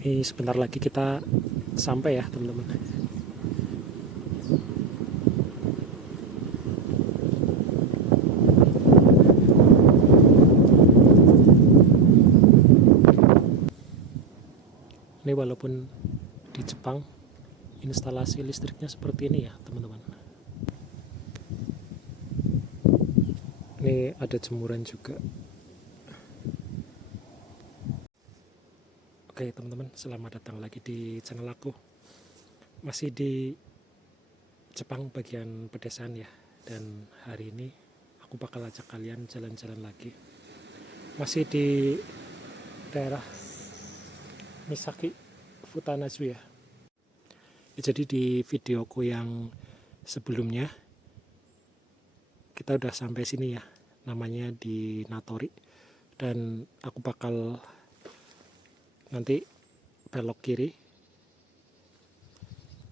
Ini sebentar lagi kita sampai ya teman-teman. Ini walaupun di Jepang instalasi listriknya seperti ini ya teman-teman. Ini ada jemuran juga. Oke teman-teman, selamat datang lagi di channel aku. Masih di Jepang bagian pedesaan ya. Dan hari ini aku bakal ajak kalian jalan-jalan lagi. Masih di daerah Misaki Futanazu ya. Jadi di videoku yang sebelumnya kita udah sampai sini ya. Namanya di Natori. Dan aku bakal nanti belok kiri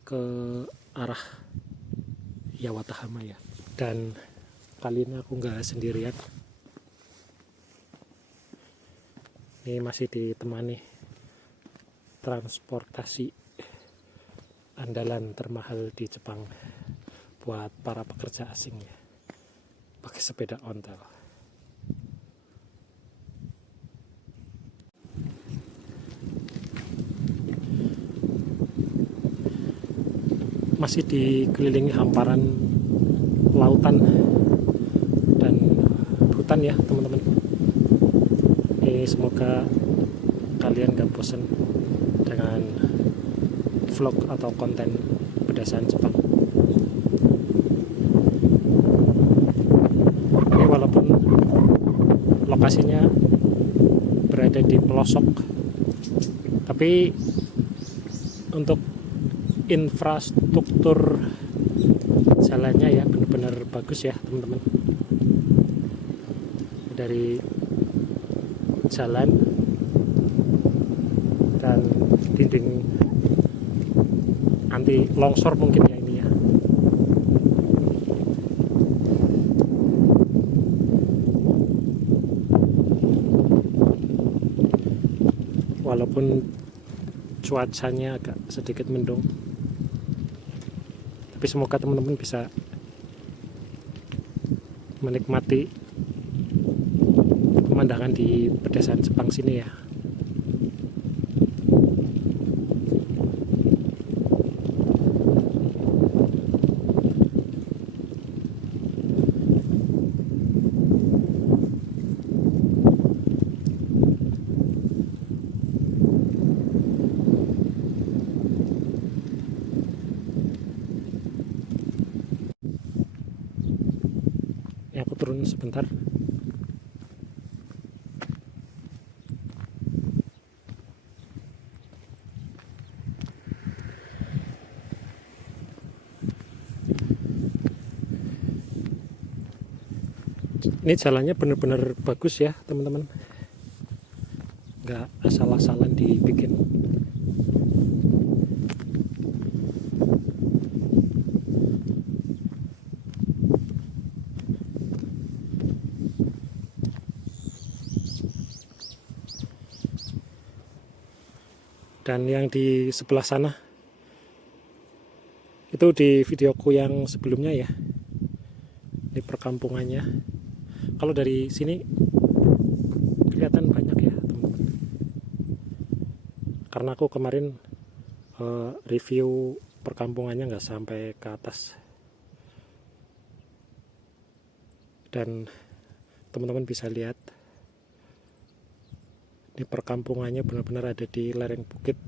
ke arah Yawatahama ya. Dan kali ini aku nggak sendirian. Ini masih ditemani transportasi andalan termahal di Jepang buat para pekerja asing ya, pakai sepeda ontel. Masih dikelilingi hamparan lautan dan hutan ya teman-teman. Ini semoga kalian gak bosan dengan vlog atau konten pedesaan Jepang. Ini walaupun lokasinya berada di pelosok, tapi untuk infrastruktur jalannya ya benar-benar bagus ya teman-teman. Dari jalan dan dinding anti longsor mungkin ya ini ya. Walaupun cuacanya agak sedikit mendung, tapi semoga teman-teman bisa menikmati pemandangan di pedesaan Jepang sini ya. Ini aku turun sebentar. Ini jalannya benar-benar bagus ya teman-teman, nggak asal-asalan dibikin. Dan yang di sebelah sana itu di videoku yang sebelumnya ya, ini perkampungannya. Kalau dari sini kelihatan banyak ya teman-teman, karena aku kemarin review perkampungannya nggak sampai ke atas. Dan teman-teman bisa lihat ini perkampungannya benar-benar ada di lereng bukit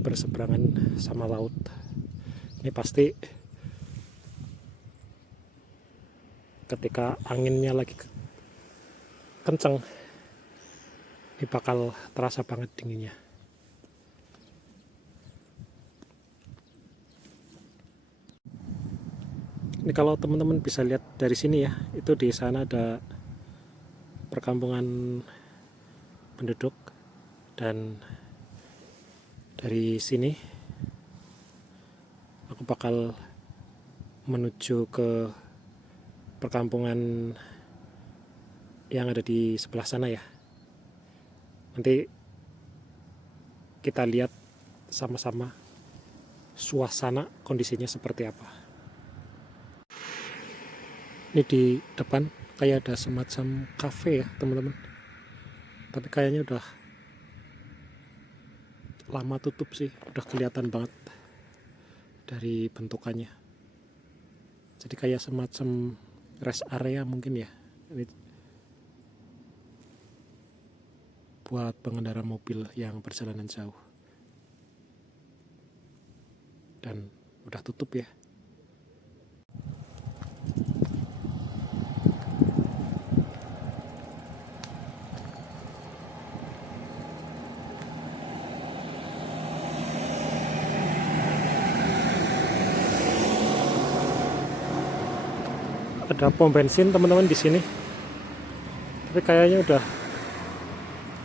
berseberangan sama laut. Ini pasti ketika anginnya lagi kenceng, ini bakal terasa banget dinginnya. Ini kalau teman-teman bisa lihat dari sini ya, itu di sana ada perkampungan penduduk, dan dari sini aku bakal menuju ke perkampungan yang ada di sebelah sana ya. Nanti kita lihat sama-sama suasana kondisinya seperti apa. Ini di depan kayak ada semacam kafe ya teman-teman, tapi kayaknya udah lama tutup sih, udah kelihatan banget dari bentukannya. Jadi kayak semacam rest area mungkin ya, ini buat pengendara mobil yang perjalanan jauh. Dan udah tutup ya. Ada pom bensin teman-teman di sini, tapi kayaknya udah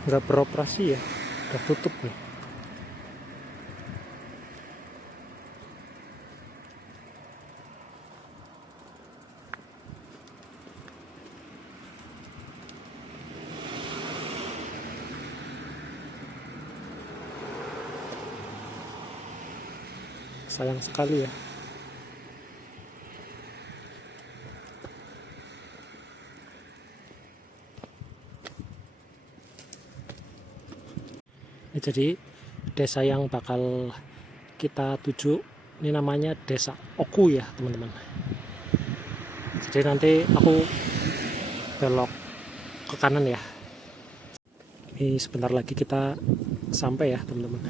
nggak beroperasi ya, udah tutup nih. Sayang sekali ya. Jadi desa yang bakal kita tuju ini namanya Desa Oku ya teman-teman. Jadi nanti aku belok ke kanan ya. Ini sebentar lagi kita sampai ya teman-teman.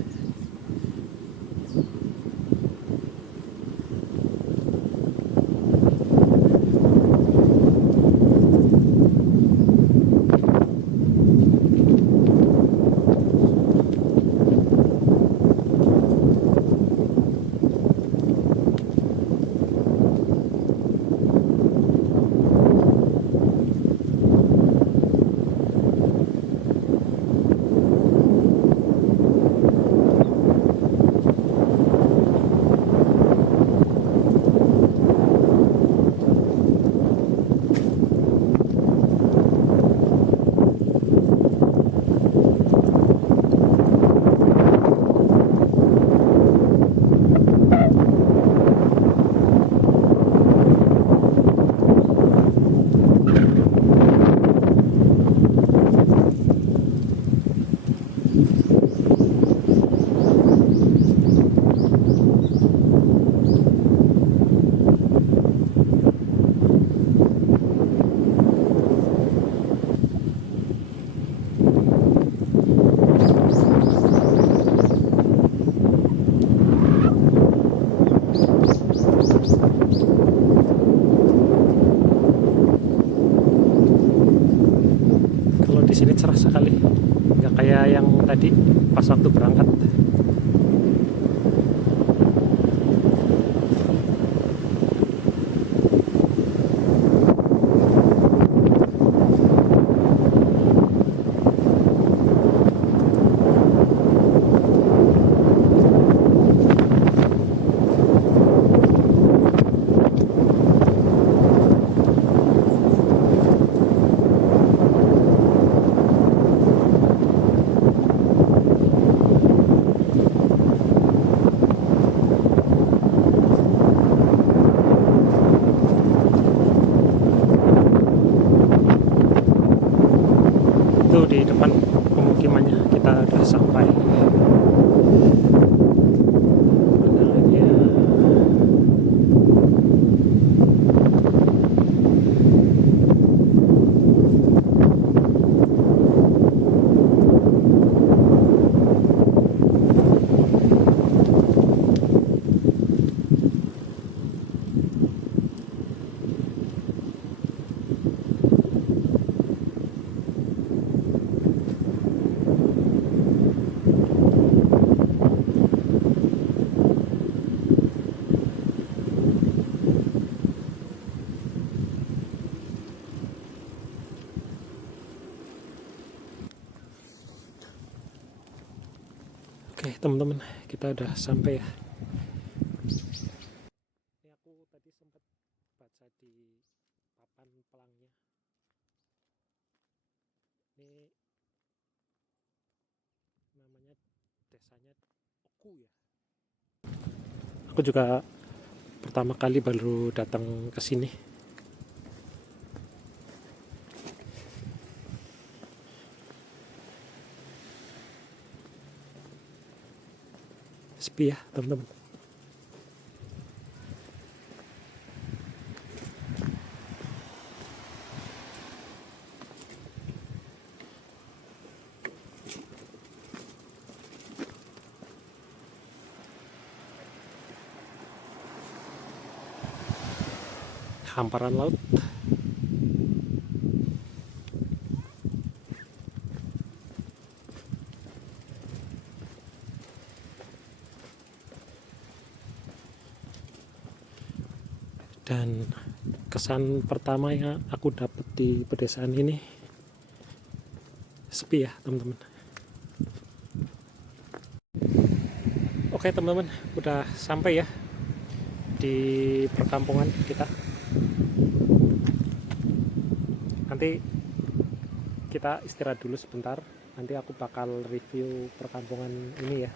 Kalau di sini cerah sekali, nggak kayak yang tadi pas waktu berangkat. Itu di depan pemukimannya kita udah sampai. Pemandangannya oke teman-teman, kita udah sampai ya. Ini aku tadi sempat baca di papan pelangnya. Ini namanya desanya Oku ya. Aku juga pertama kali baru datang ke sini. Sepi ya teman-teman. Hamparan laut. Dan kesan pertama yang aku dapat di pedesaan ini, sepi ya teman-teman. Oke teman-teman, udah sampai ya di perkampungan kita. Nanti kita istirahat dulu sebentar. Nanti aku bakal review perkampungan ini ya,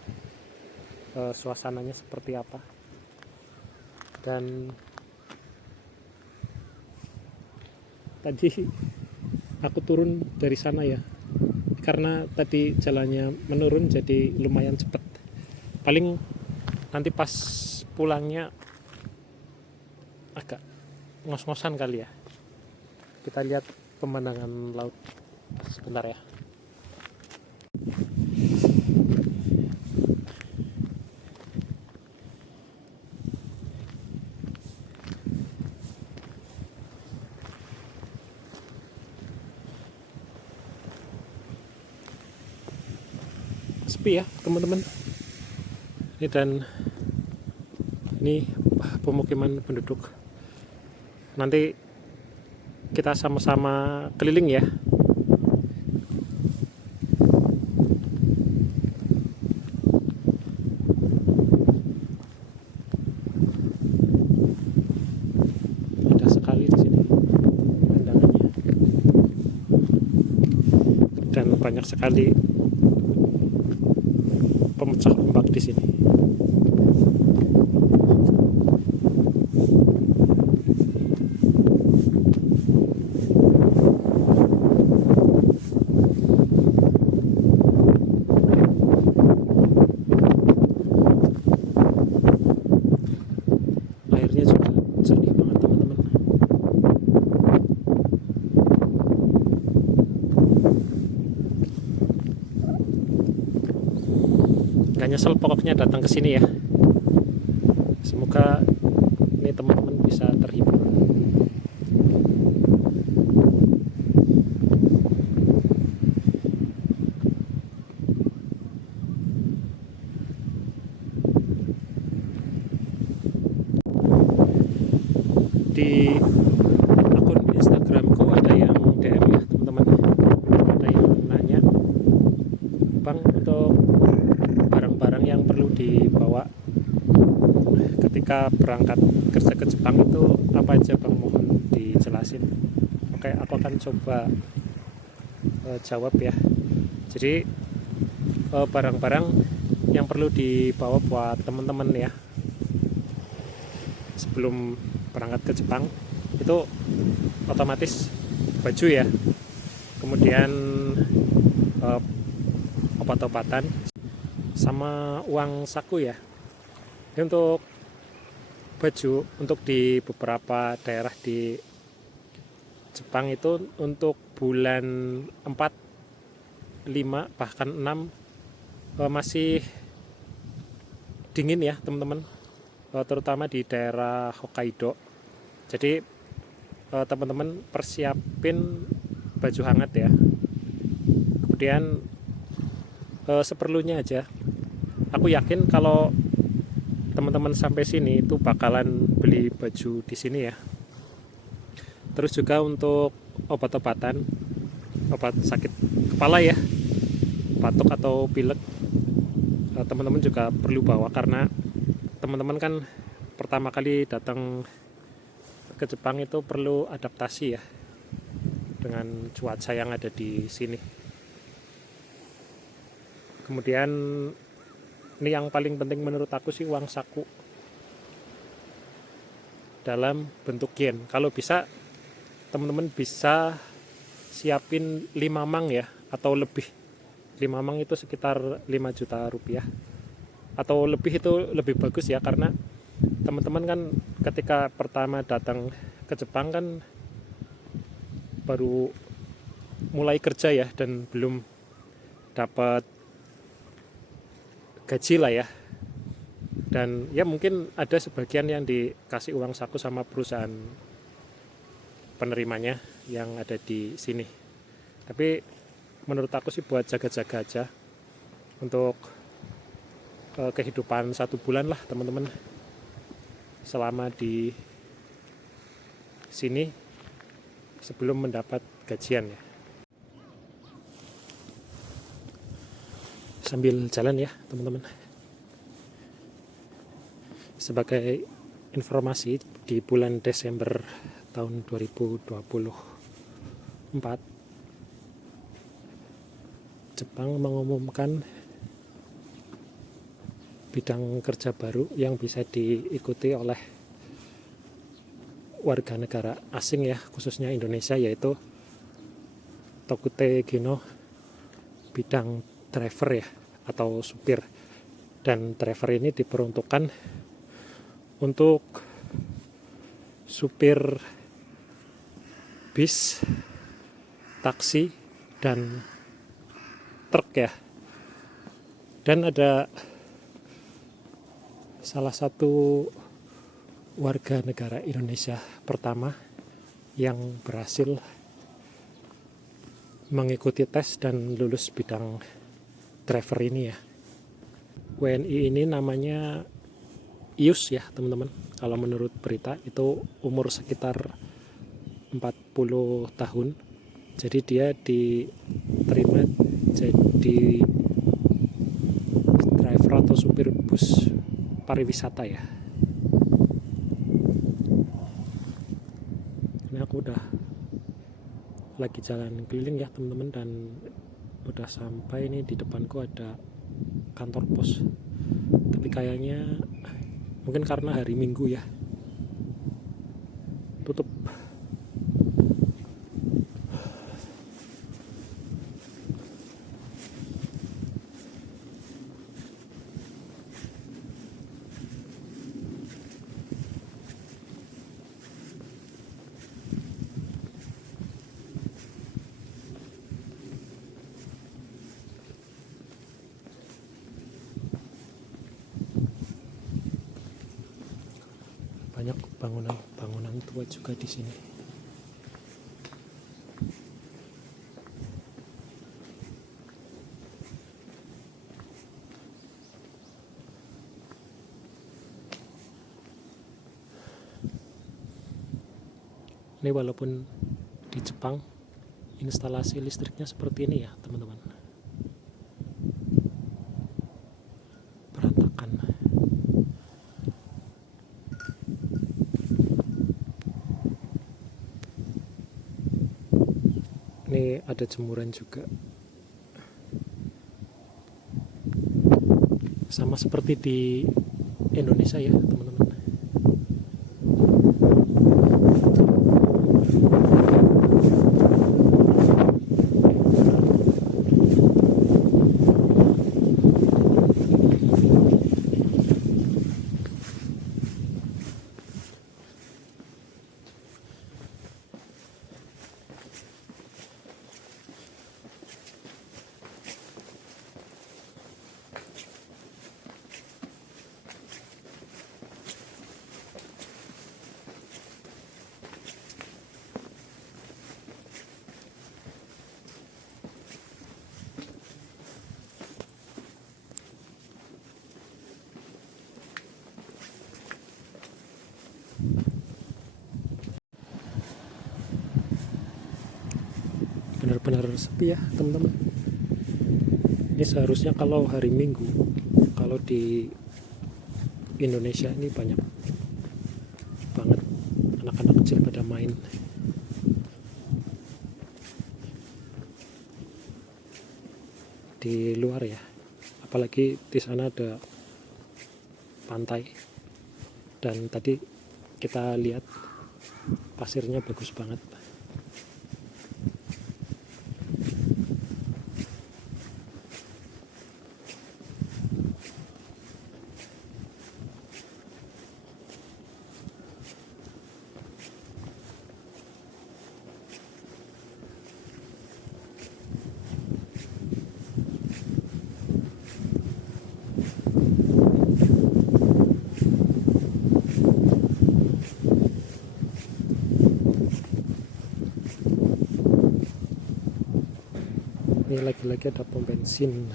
suasananya seperti apa. Dan tadi aku turun dari sana ya, karena tadi jalannya menurun jadi lumayan cepet. Paling nanti pas pulangnya agak ngos-ngosan kali ya. Kita lihat pemandangan laut sebentar ya. Sepi ya teman-teman. Ini dan ini pemukiman penduduk. Nanti kita sama-sama keliling ya. Indah sekali di sini pemandangannya. Dan banyak sekali pemecah ombak di sini. Airnya juga jernih banget teman-teman. Gak nyesel pokoknya datang ke sini ya. Semoga ini teman-teman bisa terhibur. Di akun Instagramku ada yang DM ya teman-teman, ada yang nanya, Bang, untuk barang-barang yang perlu dibawa ketika berangkat kerja ke Jepang itu apa aja Bang, mohon dijelasin. Oke, aku akan coba jawab ya. Jadi barang-barang yang perlu dibawa buat teman-teman ya sebelum berangkat ke Jepang itu otomatis baju ya, kemudian obat-obatan sama uang saku ya. Ini untuk baju, untuk di beberapa daerah di Jepang itu untuk bulan 4, 5 bahkan 6 masih dingin ya teman-teman, terutama di daerah Hokkaido. Jadi teman-teman persiapin baju hangat ya. Kemudian seperlunya aja. Aku yakin kalau teman-teman sampai sini itu bakalan beli baju di sini ya. Terus juga untuk obat-obatan, obat sakit kepala ya, batuk atau pilek, teman-teman juga perlu bawa karena teman-teman kan pertama kali datang ke Jepang itu perlu adaptasi ya dengan cuaca yang ada di sini. Kemudian Ini yang paling penting menurut aku sih, uang saku dalam bentuk yen. Kalau bisa teman-teman bisa siapin 5 mang ya, atau lebih. 5 mang itu sekitar 5 juta rupiah atau lebih, itu lebih bagus ya, karena teman-teman kan ketika pertama datang ke Jepang kan baru mulai kerja ya, dan belum dapat gaji lah ya, dan ya mungkin ada sebagian yang dikasih uang saku sama perusahaan penerimanya yang ada di sini. Tapi menurut aku sih buat jaga-jaga aja untuk kehidupan 1 bulan lah teman-teman, selama di sini sebelum mendapat gajian ya. Sambil jalan ya teman-teman, sebagai informasi, di bulan Desember tahun 2024 Jepang mengumumkan bidang kerja baru yang bisa diikuti oleh warga negara asing ya, khususnya Indonesia, yaitu Tokute Gino, bidang driver ya, atau supir. Dan driver ini diperuntukkan untuk supir bis, taksi, dan truk ya. Dan ada salah satu warga negara Indonesia pertama yang berhasil mengikuti tes dan lulus bidang driver ini ya. WNI ini namanya Ius ya teman-teman. Kalau menurut berita itu umur sekitar 40 tahun. Jadi dia diterima jadi driver atau supir bus pariwisata ya. Ini aku udah lagi jalan keliling ya teman-teman, dan udah sampai nih, di depanku ada kantor pos. Tapi kayaknya mungkin karena hari Minggu ya, tutup. Banyak bangunan tua juga di sini. Ini walaupun di Jepang instalasi listriknya seperti ini ya teman-teman, berantakan. Ini ada jemuran juga, sama seperti di Indonesia ya teman-teman. Benar-benar sepi ya teman-teman. Ini seharusnya kalau hari Minggu, kalau di Indonesia ini banyak banget anak-anak kecil pada main. Di luar ya, apalagi di sana ada pantai, dan tadi kita lihat pasirnya bagus banget. Ini lagi-lagi ada pom bensin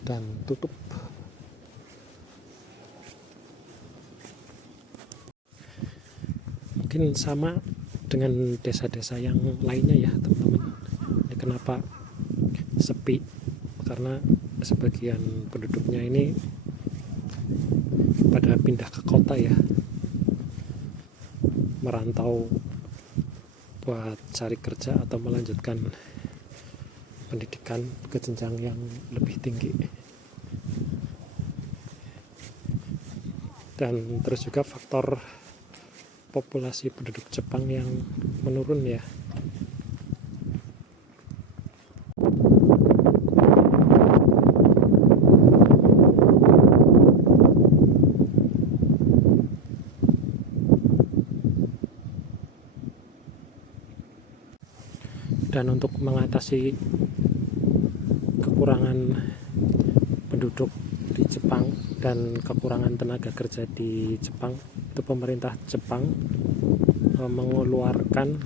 dan tutup. Mungkin sama dengan desa-desa yang lainnya ya teman-teman. Ini kenapa sepi? Karena sebagian penduduknya ini pada pindah ke kota ya, merantau buat cari kerja atau melanjutkan pendidikan ke jenjang yang lebih tinggi. Dan terus juga faktor populasi penduduk Jepang yang menurun ya. Dan untuk mengatasi kekurangan penduduk di Jepang dan kekurangan tenaga kerja di Jepang, itu pemerintah Jepang mengeluarkan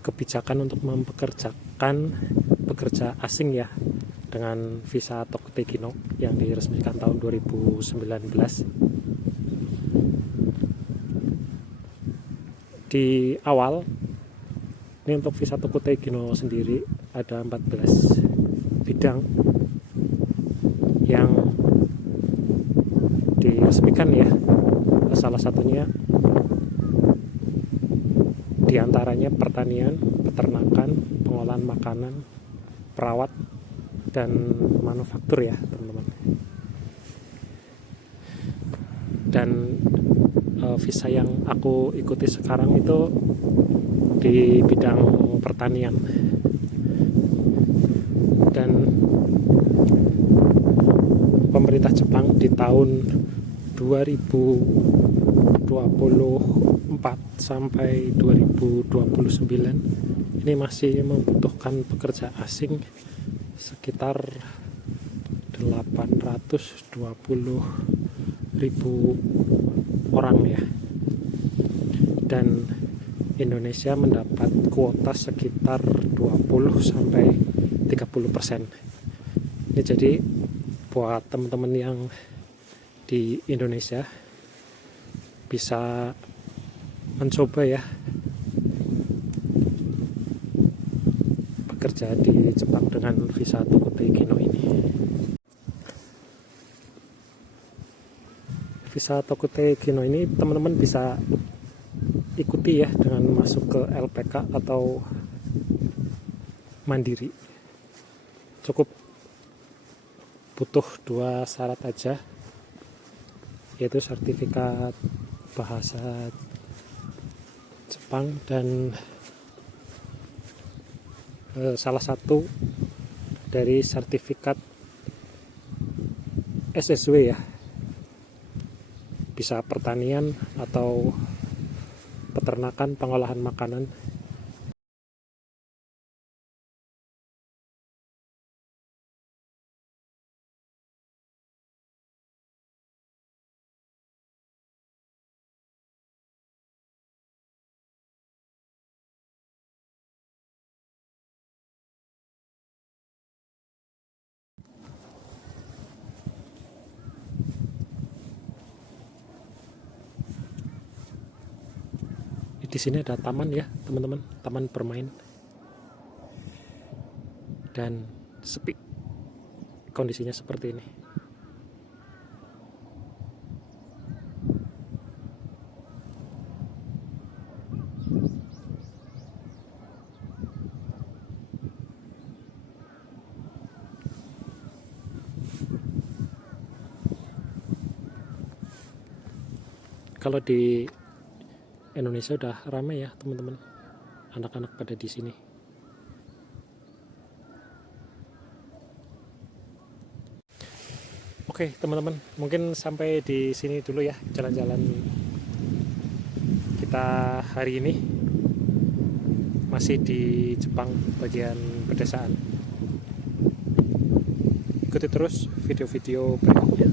kebijakan untuk mempekerjakan pekerja asing ya, dengan visa Tokuteki no yang diresmikan tahun 2019. Di awal ini untuk visa Tokuteki no sendiri ada 14 bidang yang diresmikan ya. Salah satunya diantaranya pertanian, peternakan, pengolahan makanan, perawat, dan manufaktur ya teman-teman. Dan visa yang aku ikuti sekarang itu di bidang pertanian. Dan pemerintah Jepang di tahun 2024 sampai 2029 ini masih membutuhkan pekerja asing sekitar 820.000 orang ya. Dan Indonesia mendapat kuota sekitar 20 sampai 30%. Ini jadi buat teman-teman yang di Indonesia bisa mencoba ya bekerja di Jepang dengan visa Tokuteki no ini. Visa Tokuteki no ini teman-teman bisa ikuti ya dengan masuk ke LPK atau mandiri. Cukup butuh 2 syarat aja, yaitu sertifikat bahasa Jepang dan salah satu dari sertifikat SSW ya, bisa pertanian atau peternakan, pengolahan makanan. Di sini ada taman ya teman-teman, taman bermain, dan sepi kondisinya seperti ini. kalau di Indonesia udah ramai ya teman-teman, anak-anak pada di sini. Oke teman-teman, mungkin sampai di sini dulu ya jalan-jalan kita hari ini, masih di Jepang bagian pedesaan. Ikuti terus video-video berikutnya.